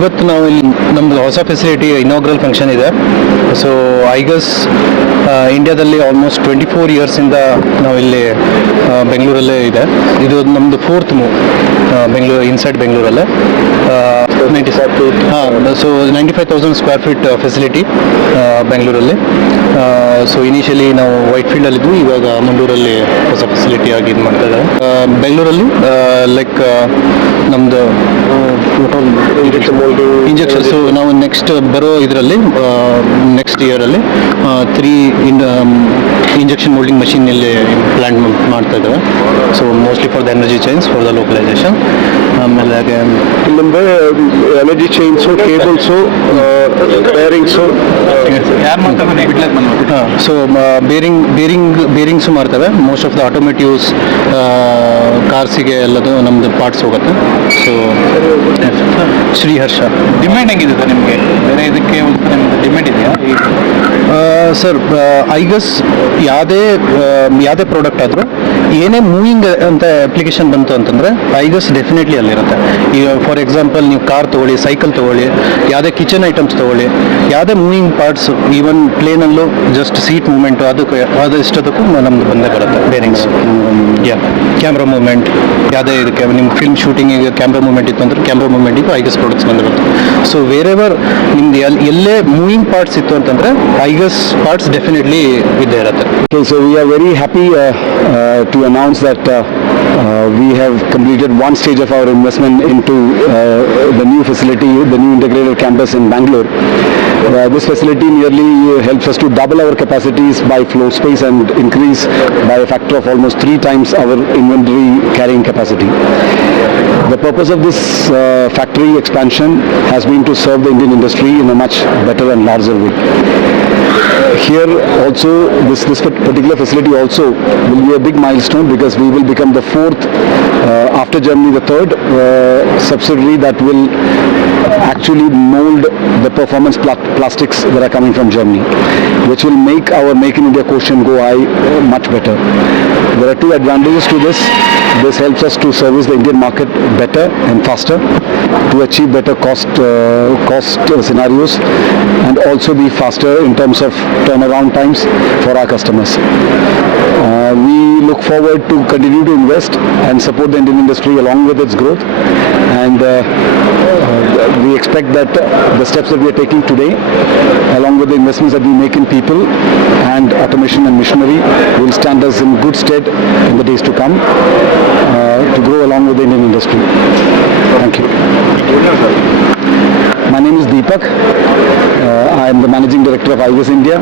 ಇವತ್ತು ನಾವು ಇಲ್ಲಿ ನಮ್ಮದು ಹೊಸ ಫೆಸಿಲಿಟಿ ಇನಾಗ್ರಲ್ ಫಂಕ್ಷನ್ ಇದೆ. ಸೊ ಐಗಸ್ ಇಂಡಿಯಾದಲ್ಲಿ ಆಲ್ಮೋಸ್ಟ್ 24 ಇಯರ್ಸಿಂದ ನಾವು ಇಲ್ಲಿ ಬೆಂಗಳೂರಲ್ಲೇ ಇದೆ. ಇದು ನಮ್ಮದು 4th ಮೂವ್ ಬೆಂಗಳೂರು ಇನ್ಸೈಡ್ ಬೆಂಗಳೂರಲ್ಲೇ. 95,000 ಸ್ಕ್ವೇರ್ ಫೀಟ್ ಫೆಸಿಲಿಟಿ ಬೆಂಗಳೂರಲ್ಲಿ. ಸೊ ಇನಿಷಿಯಲಿ ನಾವು ವೈಟ್ ಫೀಲ್ಡಲ್ಲಿದ್ವಿ, ಇವಾಗ ಮಂಗಳೂರಲ್ಲಿ ಹೊಸ ಫೆಸಿಲಿಟಿ ಆಗಿ ಇದು ಮಾಡ್ತಾ ಇದ್ದಾರೆ. ಬೆಂಗಳೂರಲ್ಲಿ ಲೈಕ್ ನಮ್ಮದು ಇಂಜೆಕ್ಷನ್. ಸೊ ನಾವು ನೆಕ್ಸ್ಟ್ ಬರೋ ಇದರಲ್ಲಿ ನೆಕ್ಸ್ಟ್ ಇಯರಲ್ಲಿ 3 ಇಂಜೆಕ್ಷನ್ ಮೋಲ್ಡಿಂಗ್ ಮಷೀನ್ ಇಲ್ಲಿ ಪ್ಲಾಂಟ್ ಮಾಡ್ತಾ ಇದ್ದೇವೆ. So mostly for the energy chains, for the localisation. ಆಮೇಲೆ ಇಲ್ಲಿಂದ ಎನರ್ಜಿ ಚೈನ್ಸು, ಕೇಬಲ್ಸು, ಬೇರಿಂಗ್ಸು. ಸೊ ಬೇರಿಂಗ್ಸು ಮಾಡ್ತೇವೆ. ಮೋಸ್ಟ್ ಆಫ್ ದ ಆಟೋಮೇಟಿವ್ಸ್ ಕಾರ್ಸಿಗೆ ಎಲ್ಲದು ನಮ್ಮದು ಪಾರ್ಟ್ಸ್ ಹೋಗುತ್ತೆ. ಸೊ ಶ್ರೀಹರ್ಷ. ಡಿಮ್ಯಾಂಡ್ ಹೆಂಗಿದೆ ಸರ್ ನಿಮಗೆ? ಬೇರೆ ಇದಕ್ಕೆ ಡಿಮ್ಯಾಂಡ್ ಇದೆಯಾ ಸರ್? ಐಗಸ್ ಯಾವುದೇ ಪ್ರಾಡಕ್ಟ್ ಆದರೂ ಏನೇ ಮೂವಿಂಗ್ ಅಂತ ಅಪ್ಲಿಕೇಶನ್ ಬಂತು ಅಂತಂದರೆ ಐಗಸ್ ಡೆಫಿನೆಟ್ಲಿ ಅಲ್ಲಿರುತ್ತೆ. ಈಗ ಫಾರ್ ಎಕ್ಸಾಂಪಲ್ ನೀವು ಕಾರ್ ತೊಗೊಳ್ಳಿ, ಸೈಕಲ್ ತೊಗೊಳ್ಳಿ, ಯಾವುದೇ ಕಿಚನ್ ಐಟಮ್ಸ್ ತೊಗೊಳ್ಳಿ, ಯಾವುದೇ ಮೂವಿಂಗ್ ಪಾರ್ಟ್ಸ್, ಈವನ್ ಪ್ಲೇನಲ್ಲೂ ಜಸ್ಟ್ ಸೀಟ್ ಮೂವ್ಮೆಂಟು ಅದು ಇಷ್ಟದಕ್ಕೂ ನಮ್ದು ಬಂದೇ ಬರುತ್ತೆ ಬೇರಿಂಗ್ಸ್. ಕ್ಯಾಮ್ರಾ ಮೂವ್ಮೆಂಟ್, ಯಾವುದೇ ಇದಕ್ಕೆ ನಿಮ್ಮ ಫಿಲ್ಮ್ ಶೂಟಿಂಗಿಗೆ ಕ್ಯಾಮ್ರಾ ಮೂವ್ಮೆಂಟ್ ಇತ್ತು ಅಂದರೆ ಕ್ಯಾಮ್ರಾ ಮೂವ್ಮೆಂಟಿಗೂ ಐಗಸ್ ಪ್ರಾಡಕ್ಟ್ಸ್ ಬಂದಿರುತ್ತೆ. ಸೊ ವೇರೆವರ್ ನಿಮ್ದು ಎಲ್ಲೇ ಮೂವಿಂಗ್ ಪಾರ್ಟ್ಸ್ ಇತ್ತು ಅಂತಂದರೆ ಐಗಸ್ ಪಾರ್ಟ್ಸ್ ಡೆಫಿನೆಟ್ಲಿ ಇದ್ದೇ ಇರುತ್ತೆ. So we are very happy to announce that we have completed one stage of our investment into the new facility, the new integrated campus in Bangalore. This facility nearly helps us to double our capacities by floor space and increase by a factor of almost 3 times our inventory carrying capacity. The purpose of this factory expansion has been to serve the Indian industry in a much better and larger way. Here also, this particular facility also will be a big milestone because we will become the 4th, after Germany, the 3rd subsidiary that will actually mold the performance plastics that are coming from Germany, which will make our Make in India quotient go high much better. There are 2 advantages to this. This helps us to service the Indian market better and faster, to achieve better cost scenarios, and also be faster in terms of turnaround times for our customers. We look forward to continue to invest and support the Indian industry along with its growth, and we expect that the steps that we are taking today, along with the investments that we make in people and automation and machinery, will stand us in good stead in the days to come to grow along with the Indian industry. Thank you. My name is Deepak. I am the Managing Director of IGUS India,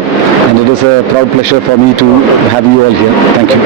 and it is a proud pleasure for me to have you all here. Thank you.